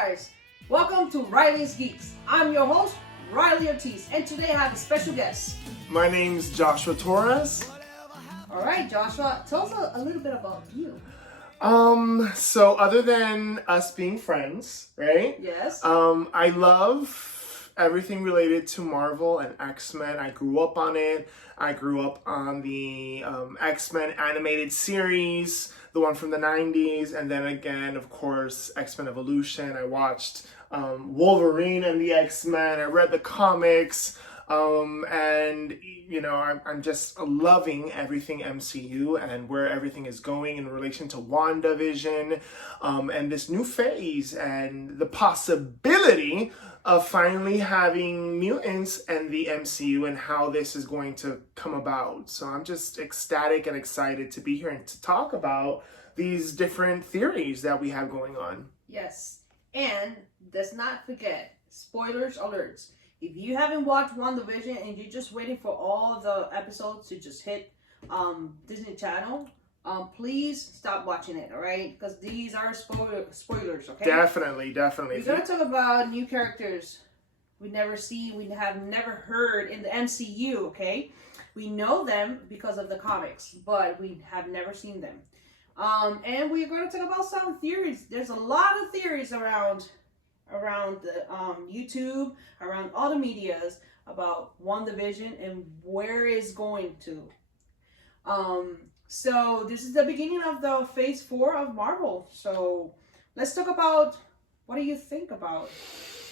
guys, welcome to Riley's Geeks. I'm your host, Riley Ortiz, and today I have a special guest. My name's Joshua Torres. Alright, Joshua, tell us a little bit about you. So other than us being friends, right? Yes. I love everything related to Marvel and X-Men. I grew up on it. I grew up on the X-Men animated series, the one from the 90s, and then again, of course, X-Men Evolution. I watched Wolverine and the X-Men. I read the comics. And you know, I'm just loving everything MCU and where everything is going in relation to Wanda Vision, and this new phase and the possibility of finally having mutants and the MCU and how this is going to come about. So I'm just ecstatic and excited to be here and to talk about these different theories that we have going on. Yes, and let's not forget, spoilers alerts. If you haven't watched Wanda Vision and you're just waiting for all the episodes to just hit Disney Channel, please stop watching it, alright? Because these are spoilers, okay? Definitely. We're going to talk about new characters we never see, we have never heard in the MCU, okay? We know them because of the comics, but we have never seen them. And we're going to talk about some theories. There's a lot of theories around the YouTube, around all the medias about Wanda Vision and where it's going to. So this is the beginning of the phase 4 of Marvel. So let's talk about, what do you think about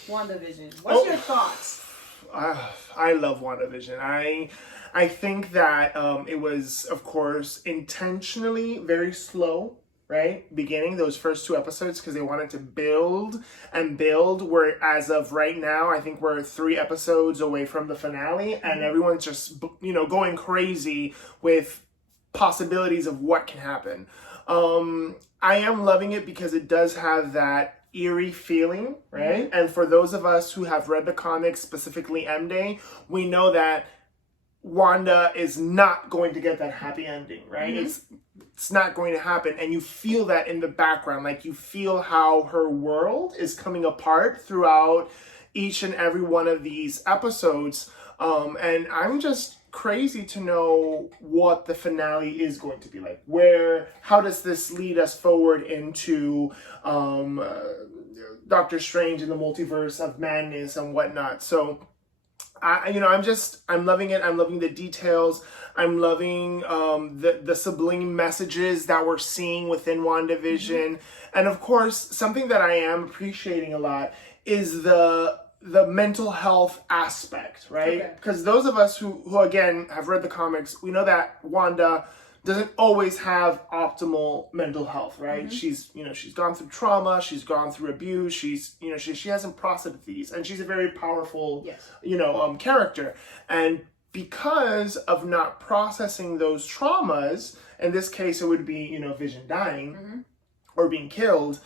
Wanda Vision? What's your thoughts? I love WandaVision. I think that it was, of course, intentionally very slow, right? Beginning those first 2 episodes because they wanted to build and build. Where as of right now, I think we're 3 episodes away from the finale, and everyone's just, you know, going crazy with possibilities of what can happen. I am loving it because it does have that eerie feeling, right? And for those of us who have read the comics, specifically M-Day, we know that Wanda is not going to get that happy ending, right? It's not going to happen, and you feel that in the background. Like, you feel how her world is coming apart throughout each and every one of these episodes, and I'm just crazy to know what the finale is going to be like. How does this lead us forward into Doctor Strange in the Multiverse of Madness and whatnot? So I'm loving it. I'm loving the details. I'm loving the sublime messages that we're seeing within WandaVision. And of course, something that I am appreciating a lot is the mental health aspect, right? Because those of us who again have read the comics, we know that Wanda doesn't always have optimal mental health, right? She's gone through trauma, she's gone through abuse, she hasn't processed these, and she's a very powerful, character. And because of not processing those traumas, in this case it would be, Vision dying or being killed,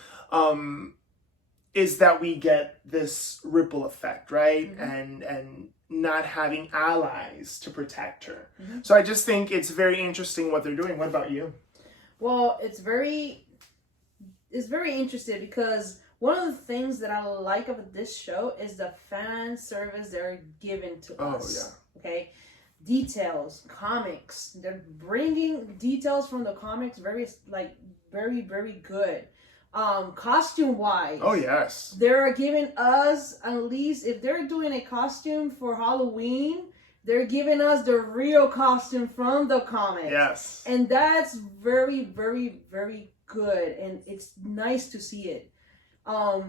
is that we get this ripple effect, right? And not having allies to protect her. So I just think it's very interesting what they're doing. What about you? Well, it's very interesting because one of the things that I like about this show is the fan service they're giving to us. Okay? Details, comics. They're bringing details from the comics very, very good. Costume wise, Yes, they're giving us, at least if they're doing a costume for Halloween, they're giving us the real costume from the comics. Yes, and that's very, very, very good, and it's nice to see it.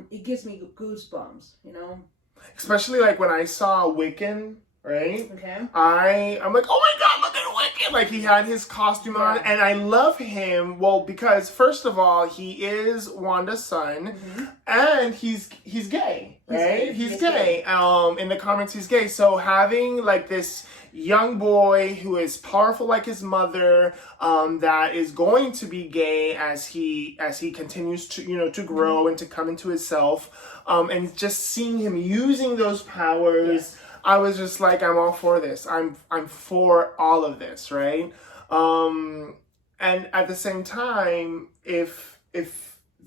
It gives me goosebumps, especially like when I saw Wiccan, right? Okay. I'm like, oh my god, look at Wiccan! Like, he had his costume on, and I love him. Well, because first of all, he is Wanda's son, and he's gay, right? He's gay. In the comics, he's gay. So having like this young boy who is powerful like his mother, that is going to be gay as he continues to grow and to come into himself, and just seeing him using those powers. I was just like, I'm all for this. I'm for all of this, right? And at the same time, if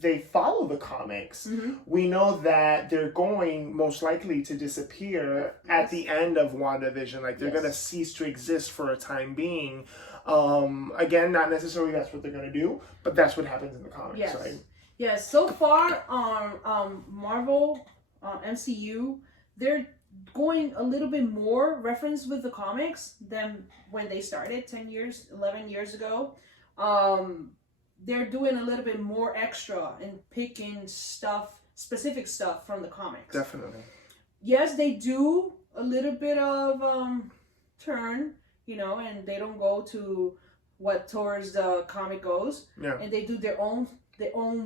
they follow the comics, Mm-hmm. we know that they're going most likely to disappear at the end of WandaVision. Like they're Yes. going to cease to exist for a time being. Again, not necessarily that's what they're going to do, but that's what happens in the comics, Yes. right? Yes. So far Marvel MCU, they're going a little bit more reference with the comics than when they started 11 years ago. They're doing a little bit more extra and picking specific stuff from the comics. Definitely. Yes, they do a little bit of turn, and they don't go to what towards the comic goes. Yeah. And they do their own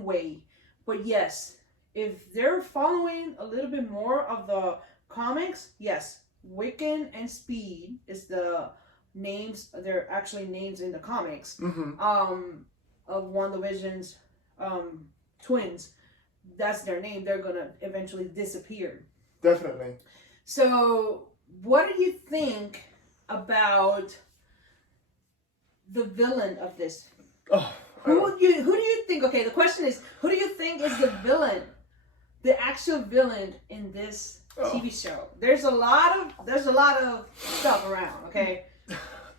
way. But yes, if they're following a little bit more of the comics, yes, Wiccan and Speed is the names. They're actually names in the comics. Mm-hmm. Of WandaVision's twins. That's their name. They're gonna eventually disappear. Definitely. So, what do you think about the villain of this? Oh, Who do you think? Okay, the question is, who do you think is the villain, the actual villain in this TV show? There's a lot of stuff around. Okay.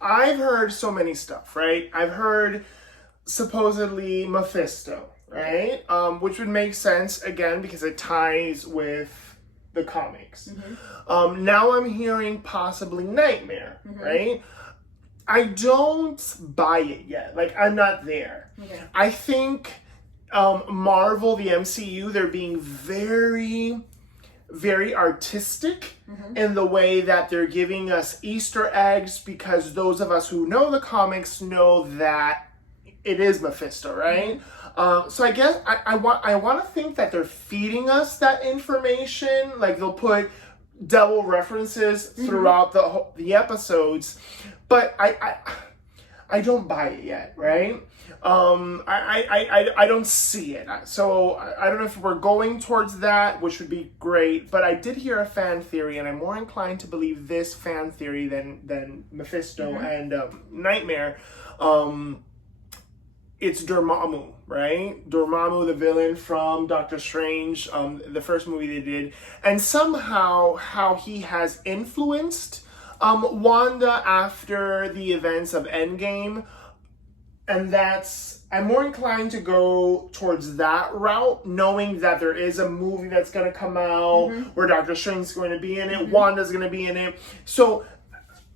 I've heard so many stuff, right? I've heard supposedly Mephisto, right? Which would make sense again because it ties with the comics. Mm-hmm. Now I'm hearing possibly Nightmare, Mm-hmm. right? I don't buy it yet. Like I'm not there. Okay. I think Marvel, the MCU, they're being very, very artistic Mm-hmm. in the way that they're giving us Easter eggs because those of us who know the comics know that it is Mephisto, right? So I guess I want to think that they're feeding us that information. Like they'll put double references throughout the episodes, but I don't buy it yet, right? I don't see it. So I don't know if we're going towards that, which would be great. But I did hear a fan theory, and I'm more inclined to believe this fan theory than Mephisto and Nightmare. It's Dormammu, right? Dormammu, the villain from Doctor Strange, the first movie they did, and somehow how he has influenced Wanda after the events of Endgame. And I'm more inclined to go towards that route, knowing that there is a movie that's going to come out where Doctor Strange is going to be in it, Wanda's going to be in it. So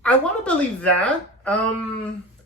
I want to believe that.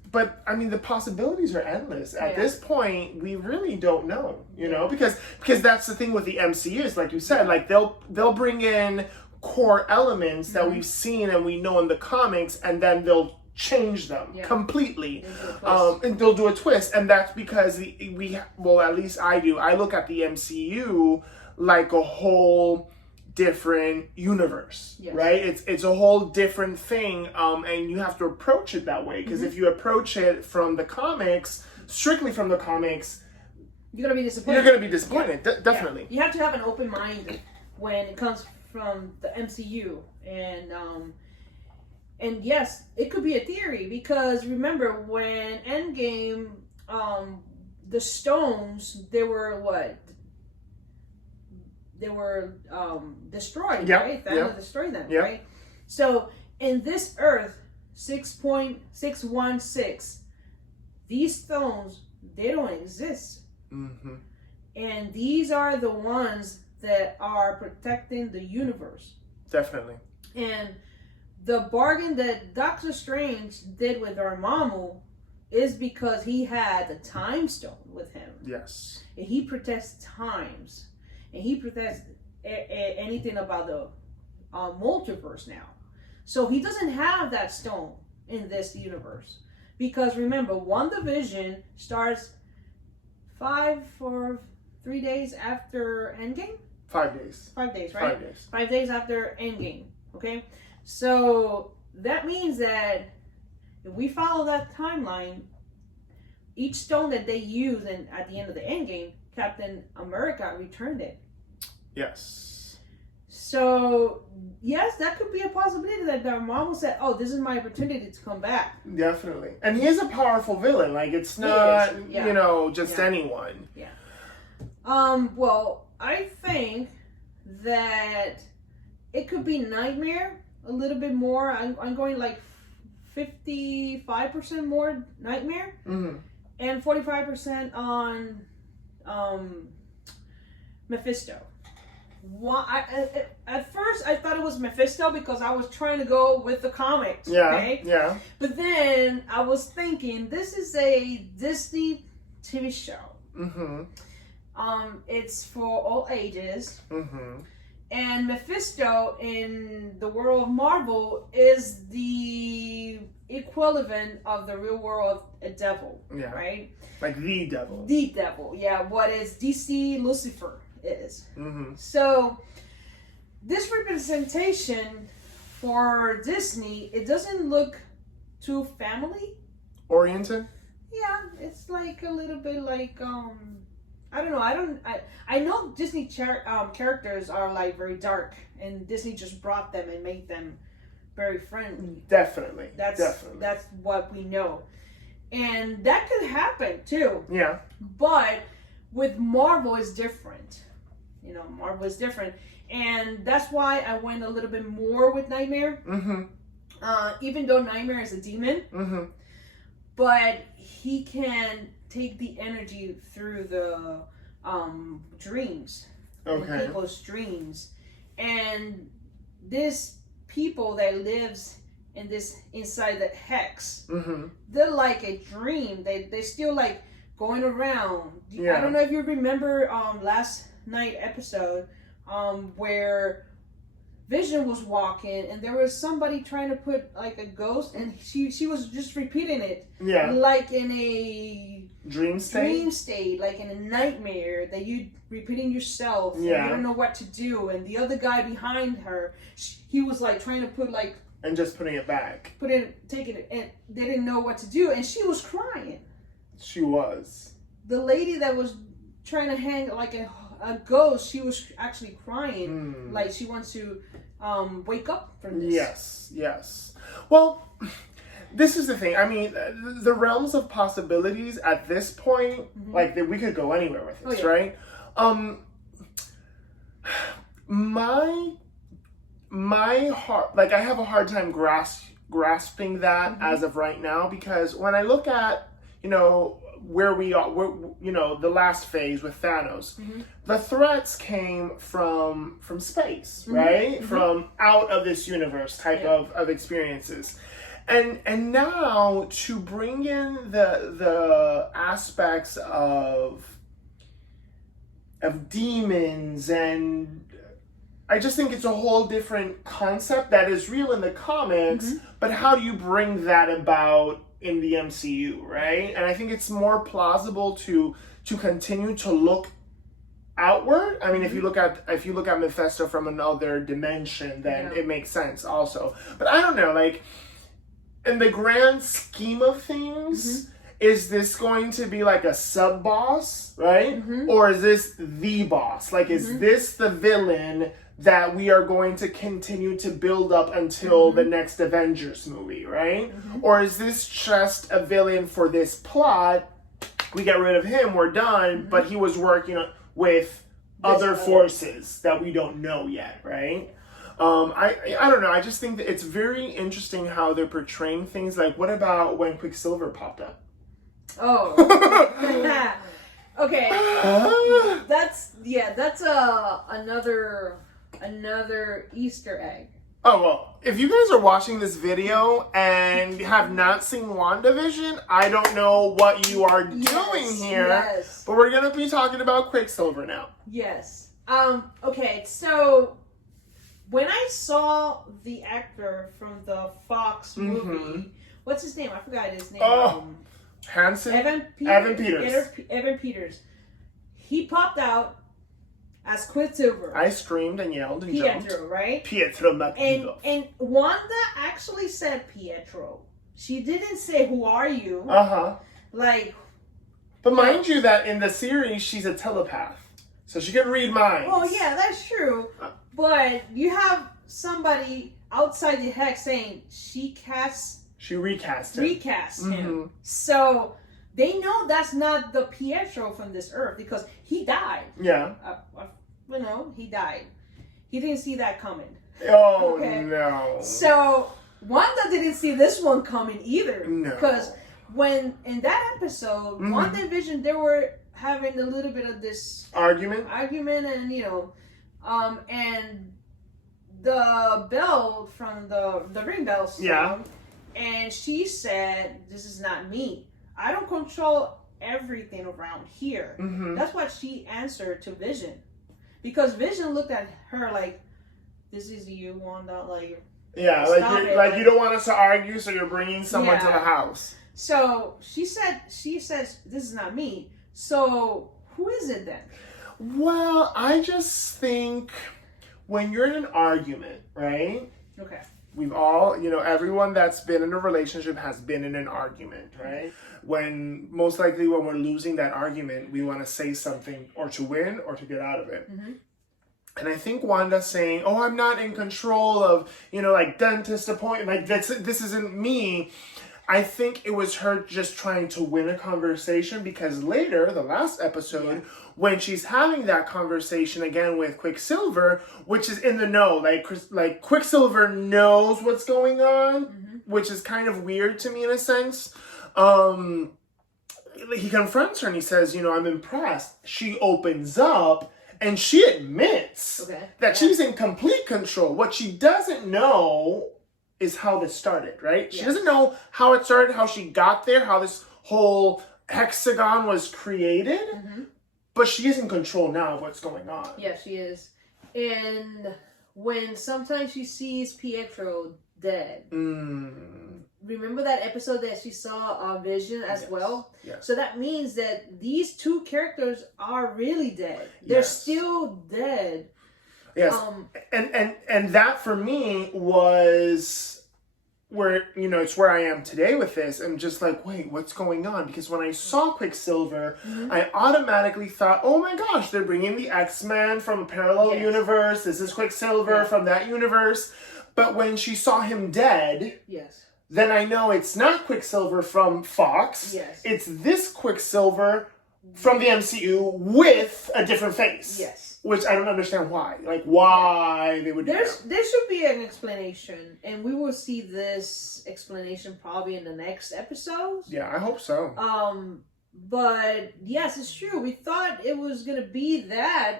But I mean, the possibilities are endless. At this point, we really don't know, you know, because that's the thing with the MCU is, like you said, like they'll bring in core elements that we've seen and we know in the comics, and then they'll change them completely, and they'll do a twist, and that's because at least I do. I look at the MCU like a whole different universe, right? It's a whole different thing, and you have to approach it that way, because if you approach it from the comics, strictly from the comics, you're gonna be disappointed. You're gonna be disappointed, definitely. You have to have an open mind when it comes from the MCU, and yes, it could be a theory, because remember when Endgame, the stones, they were what? They were destroyed, right? Thanos destroyed them, right? So in this Earth 6.616, these stones, they don't exist, and these are the ones that are protecting the universe. Definitely. And the bargain that Doctor Strange did with Dormammu is because he had the Time Stone with him. Yes. And he protects times. And he protects anything about the multiverse now. So he doesn't have that stone in this universe. Because remember, WandaVision starts 3 days after Endgame? 5 days. 5 days, right? 5 days. 5 days after Endgame, okay? So that means that if we follow that timeline, each stone that they use at the end of the Endgame, Captain America returned it. Yes. So, yes, that could be a possibility that their mom said, oh, this is my opportunity to come back. Definitely. And he is a powerful villain. Like, it's not, just anyone. Yeah. Well, I think that it could be Nightmare a little bit more. I'm going like 55% more Nightmare, and 45% on Mephisto. At first, I thought it was Mephisto because I was trying to go with the comics. Yeah, okay? yeah. But then I was thinking, this is a Disney TV show. It's for all ages. And Mephisto in the world of Marvel is the equivalent of the real world of a devil, right? Like the devil. The devil, yeah. What is DC Lucifer is. So this representation for Disney, it doesn't look too family oriented. Yeah, it's like a little bit like I don't know. I know Disney characters are like very dark, and Disney just brought them and made them very friendly. Definitely. That's what we know, and that could happen too. Yeah. But with Marvel, it's different. You know, Marvel is different, and that's why I went a little bit more with Nightmare. Even though Nightmare is a demon, but he can take the energy through the dreams, people's dreams, and this people that lives in this inside the hex, they're like a dream. They still like going around. I don't know if you remember last night episode where Vision was walking and there was somebody trying to put like a ghost, and she was just repeating it. Like in a dream state, like in a nightmare that you repeating yourself. And you don't know what to do, and the other guy behind her, he was like trying to put like and just putting it back, taking it, and they didn't know what to do, and she was crying. She was. The lady that was trying to hang like a ghost, she was actually crying, like she wants to wake up from this. Yes. Well, this is the thing. I mean, the realms of possibilities at this point, like that, we could go anywhere with this, right? My heart, like, I have a hard time grasping that as of right now, because when I look at, you know, where we are, you know, the last phase with Thanos, the threats came from space, right? From out of this universe type of experiences. And now to bring in the aspects of demons, and I just think it's a whole different concept that is real in the comics, but how do you bring that about in the MCU, right? And I think it's more plausible to continue to look outward. I mean, if you look at Mephisto from another dimension, then it makes sense also. But I don't know, like, in the grand scheme of things, is this going to be like a sub boss, right? Or is this the boss? Like, is this the villain that we are going to continue to build up until the next Avengers movie, right? Or is this just a villain for this plot? We get rid of him, we're done, but he was working with other forces that we don't know yet, right? I don't know. I just think that it's very interesting how they're portraying things. Like, what about when Quicksilver popped up? Oh, okay. That's another Easter egg. Oh, well, if you guys are watching this video and have not seen Wanda Vision, I don't know what you are doing here. Yes. But we're going to be talking about Quicksilver now. Yes. Okay, so when I saw the actor from the Fox movie, what's his name? I forgot his name. Hansen? Evan Peters. Evan Peters. He popped out as Quicksilver. I screamed and yelled and Pietro, jumped. right? Pietro Magnifico. And Wanda actually said Pietro. She didn't say, "Who are you?" Like. But mind you that in the series, she's a telepath. So she can read minds. Oh, yeah, that's true. But you have somebody outside the hex saying she recast him. So they know that's not the Pietro from this earth because he died. Yeah. He died. He didn't see that coming. Oh, Okay. no. So Wanda didn't see this one coming either. No. Because when in that episode, Wanda Vision, they were having a little bit of this argument, and and the bell from the ring bell sound, yeah, and she said, "This is not me. I don't control everything around here." That's what she answered to Vision, because Vision looked at her like, "This is you, Wanda, like." Yeah, like you don't want us to argue, so you're bringing someone to the house. So she says, "This is not me." So who is it then? Well, I just think when you're in an argument, right? Okay. We've all, everyone that's been in a relationship has been in an argument, right? Most likely when we're losing that argument, we want to say something or to win or to get out of it. And I think Wanda saying, "Oh, I'm not in control of, like dentist appointment, like this isn't me." I think it was her just trying to win a conversation, because later, the last episode, when she's having that conversation again with Quicksilver, which is in the know, like Quicksilver knows what's going on, which is kind of weird to me in a sense. He confronts her and he says, "I'm impressed." She opens up. And she admits that she's in complete control. What she doesn't know is how this started, right? She doesn't know how it started, how she got there, how this whole hexagon was created. But she is in control now of what's going on. Yeah, she is. And when sometimes she sees Pietro dead, remember that episode that she saw Vision as well? Yes. So that means that these two characters are really dead. They're still dead. Yes. And that for me was where, it's where I am today with this. I'm just like, wait, what's going on? Because when I saw Quicksilver, I automatically thought, oh my gosh, they're bringing the X-Men from a parallel universe. This is Quicksilver from that universe. But when she saw him dead, then I know it's not Quicksilver from Fox. It's this Quicksilver from the MCU with a different face. Which I don't understand why. Like, why they would do that. There should be an explanation. And we will see this explanation probably in the next episodes. Yeah, I hope so. But, yes, it's true. We thought it was going to be that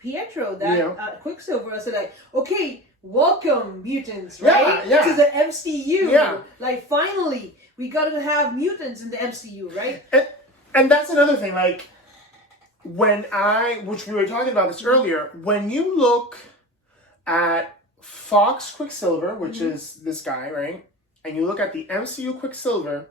Pietro, that Quicksilver. So, like, okay, welcome, mutants, right? To the MCU. Like, finally, we got to have mutants in the MCU, right? And that's another thing, like, which we were talking about this earlier, when you look at Fox Quicksilver, which is this guy, right? And you look at the MCU Quicksilver,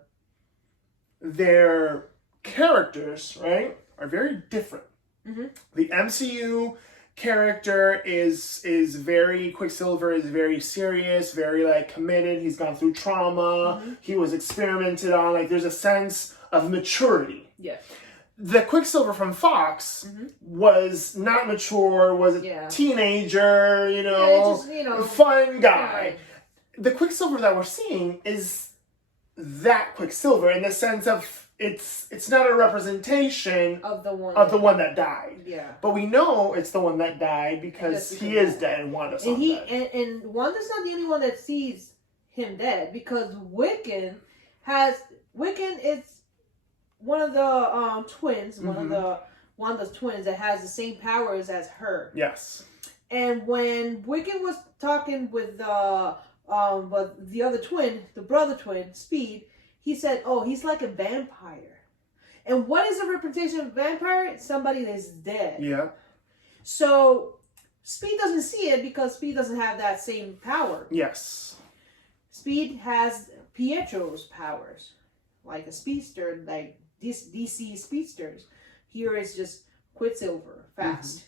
their characters, right, are very different. The MCU character is very, Quicksilver is very serious, very like committed. He's gone through trauma. He was experimented on. Like, there's a sense of maturity. The Quicksilver from Fox was not mature, was a teenager, fun guy. The Quicksilver that we're seeing is that Quicksilver in the sense of it's not a representation of the one that died. But we know it's the one that died because he is dead and Wanda's not dead. And Wanda's not the only one that sees him dead, because Wiccan is one of the twins, one of the Wanda's twins that has the same powers as her. And when Wiccan was talking with the other twin, the brother twin, Speed, he said, "Oh, he's like a vampire." And what is a representation of a vampire? Somebody that's dead. So Speed doesn't see it because Speed doesn't have that same power. Speed has Pietro's powers, like a speedster, like DC speedsters. Here it's just Quicksilver, fast.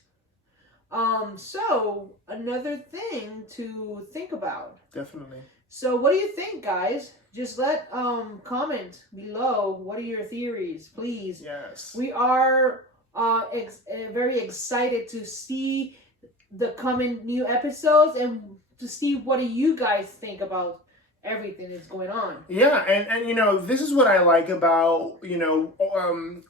So another thing to think about. Definitely. So what do you think, guys? Just let comment below. What are your theories, please? We are very excited to see the coming new episodes and to see what do you guys think about everything is going on. Yeah, and you know, this is what I like about, you know,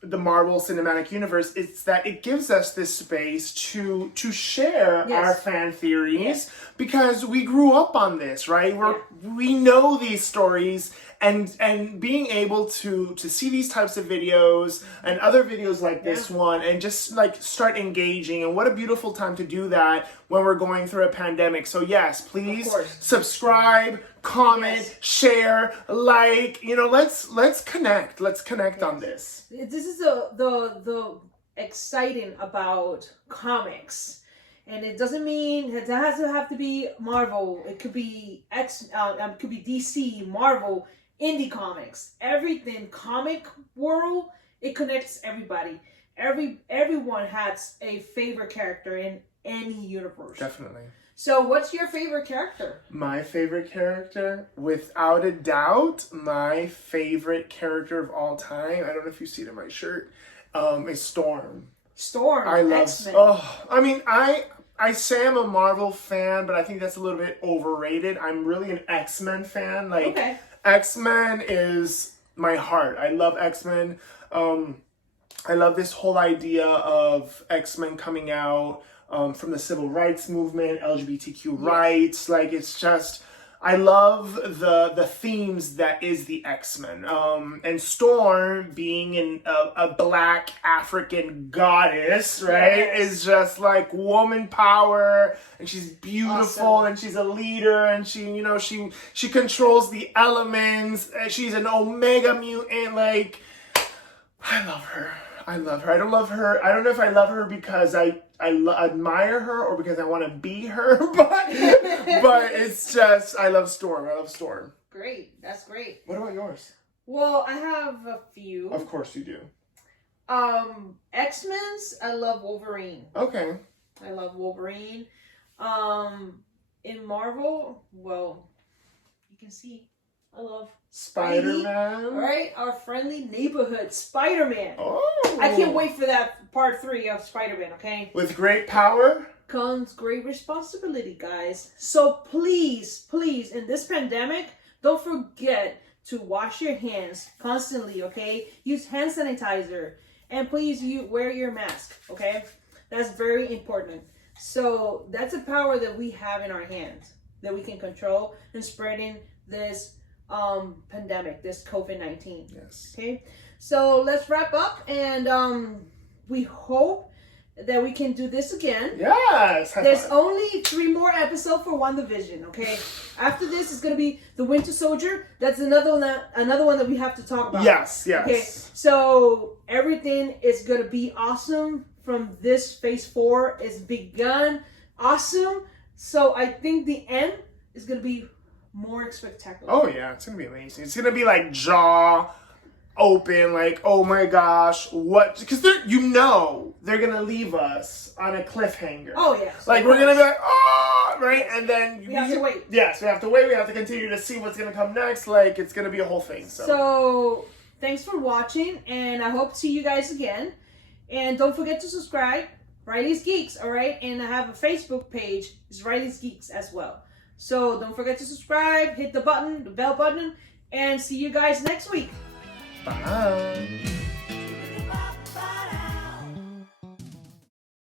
the Marvel Cinematic Universe. It's that it gives us this space to share our fan theories because we grew up on this, right? We know these stories, and being able to see these types of videos and other videos like this one and just like start engaging, and what a beautiful time to do that when we're going through a pandemic. So yes, please subscribe, comment, share, like, you know, let's connect. Let's connect on this. This is the exciting about comics. And it doesn't mean it doesn't have to be Marvel. It could be could be DC, Marvel, indie comics. Everything comic world, it connects everybody. Everyone has a favorite character in any universe. Definitely. So what's your favorite character? My favorite character, without a doubt, my favorite character of all time, I don't know if you see it in my shirt, is Storm. Storm, I love X-Men. I mean, I say I'm a Marvel fan, but I think that's a little bit overrated. I'm really an X-Men fan. Like, X-Men is my heart. I love X-Men. I love this whole idea of X-Men coming out from the civil rights movement, LGBTQ rights. Like, it's just, I love the themes that is the X-Men. And Storm being a black African goddess, right, is just like woman power, and she's beautiful, and she's a leader, and she, you know, she controls the elements, and she's an Omega mutant. Like, I love her. I love her. I don't love her. I don't know if I love her because I admire her or because I want to be her, but it's just, I love Storm. I love Storm. Great. That's great. What about yours? Well, I have a few. Of course you do. X-Men's, I love Wolverine. Okay. I love Wolverine. In Marvel, well, you can see I love Spider-Man. Right? Our friendly neighborhood Spider-Man. Oh. I can't wait for that part 3 of Spider-Man, okay? With great power comes great responsibility, guys. So please, in this pandemic, don't forget to wash your hands constantly, okay? Use hand sanitizer. And please wear your mask, okay? That's very important. So that's a power that we have in our hands that we can control in spreading this pandemic, this COVID-19. Yes. Okay, so let's wrap up, and we hope that we can do this again. Yes. There's only 3 more episodes for Wanda Vision. Okay, after this is gonna be the Winter Soldier. That's another one that we have to talk about. Yes. Okay, so everything is gonna be awesome from this phase 4. It's begun awesome. So I think the end is gonna be more spectacular. Oh yeah, it's gonna be amazing. It's gonna be like jaw open, like, oh my gosh, what? Because they're gonna leave us on a cliffhanger. Oh yes. Like, we're gonna be like, oh, right, and then we have to wait. Yes, we have to wait. We have to continue to see what's gonna come next. Like, it's gonna be a whole thing. So thanks for watching, and I hope to see you guys again. And don't forget to subscribe, Riley's Geeks, all right? And I have a Facebook page, it's Riley's Geeks as well. So don't forget to subscribe, hit the bell button, and see you guys next week. Bye.